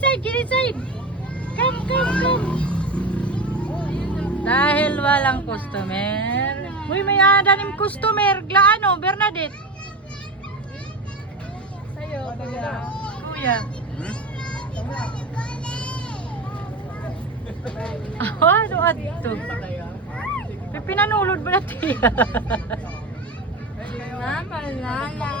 inside, get inside. Come. Dahil walang customer. Uy, may adanim customer. Glaano, Bernadette. Sa'yo, Kuya. Ano ato? Pinanulod ba natin? Mama, Lala.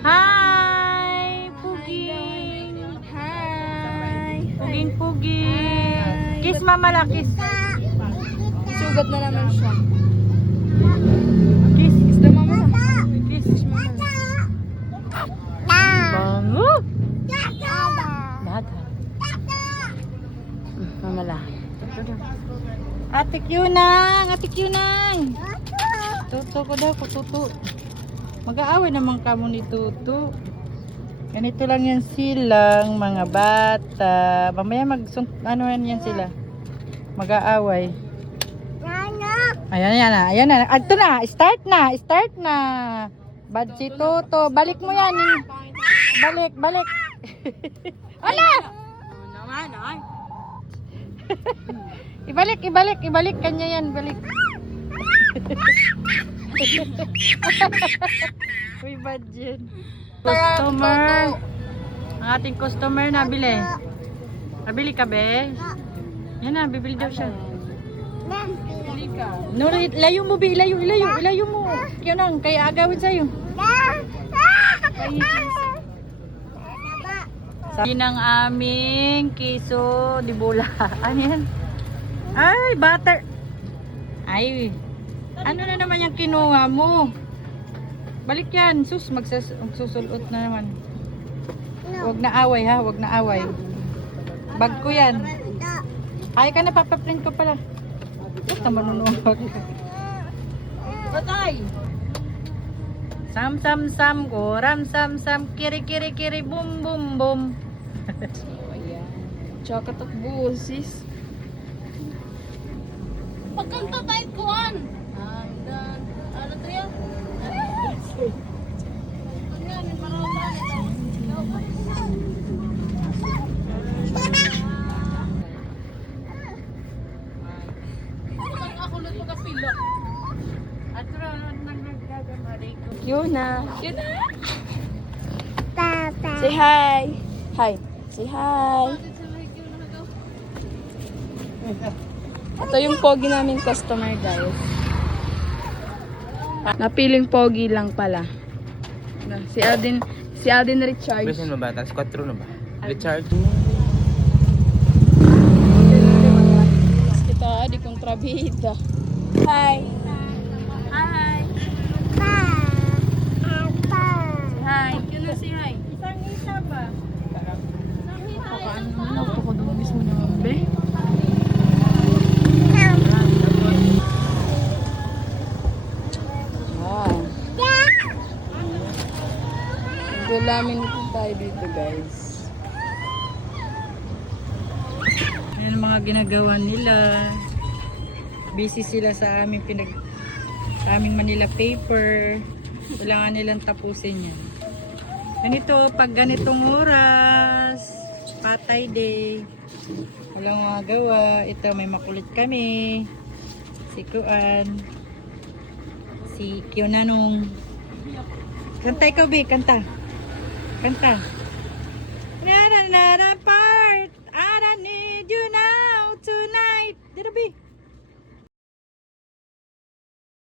Hi, Puging. Hi. Puging. Kiss mama la, kiss. Sugat na naman siya. Kiss. Kiss na mama. Kiss. Kiss mama. Bango. Lahat. Mama la. Ate Kyunang. Tuto ko daw, kututo. Mag-aaway naman kamo ni Tuto. Ganito lang yan silang mga bata. Mamaya ano yan sila. Mag-aaway. Ayan na. Ito na, start na. Bad si Tuto. Balik mo yan. Balik. Ala! Naman, ay. Ibalik kanya yan, balik. Uy, bad yun. Customer. Ang ating customer nabili. Nabili ka, be? Yan na, bibili daw siya. Hindi ka. No, ilayo mo, be. Ilayo mo. Kaya nang, kaya agawin sa'yo. Sabi ng aming kiso di bola. Ano yan? Ay, butter. Ay, ano na naman yung kinuha mo? Balik yan. Magsusulot na naman. Huwag na away ha, huwag na away. Bag ko yan. Ay ka na, papaprint ko pala. Basta manunuwag. Patay! Sam ko, ram sam kiri bum bum. Ayan. Tsaka takbo, sis. Pagkanta tayo kuhan. Ano to yan? Yuna. Say hi. Hi. Say hi. Ito yung pogi namin customer, guys. Napiling pogi lang pala. Si Alden Richard. Besin mo ba? Tapos 4 na ba? Richard? Kita di kontrabida. Hi. Hi. Hi. Yun na si hi. Isang isa ba? Ano ko doon mismo naman, be? Wow. Gulamin po tayo dito, guys. Ayan ang mga ginagawa nila. Busy sila sa aming sa aming Manila paper. Kailangan nilang tapusin yan. Ganito, pag ganitong oras, patay day. Walang magawa. Ito, may makulit kami. Si Kuan. Si Kyunanong. Kanta ikaw, Be. Kanta. Nananara pa.